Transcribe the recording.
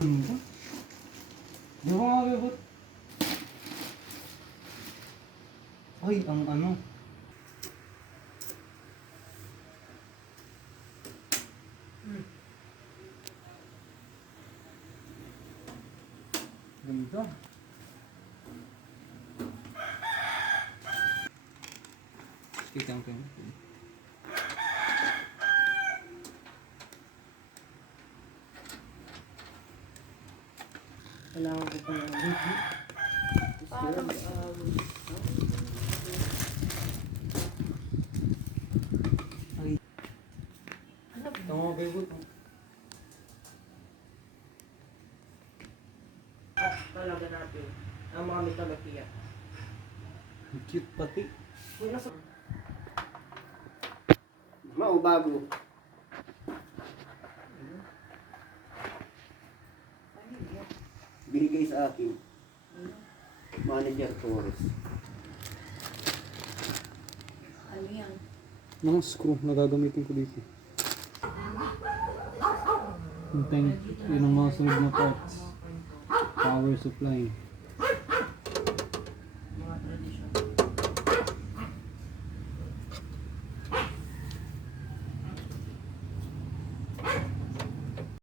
Di ba nga bebot? Ay, ang ano. Ganda. Kita mo kayo. Kailangan ko pa ng video. Ay. Ito mga bebot. Talaga natin. Ang mga mitologiya. Ang cute pati. Kung nasa... Bago. Binigay sa akin. Manager Torres. Ano yan? Mga screw na gagamitin ko dito. Yung tank, yun ang mga sunod na parts. Power supply.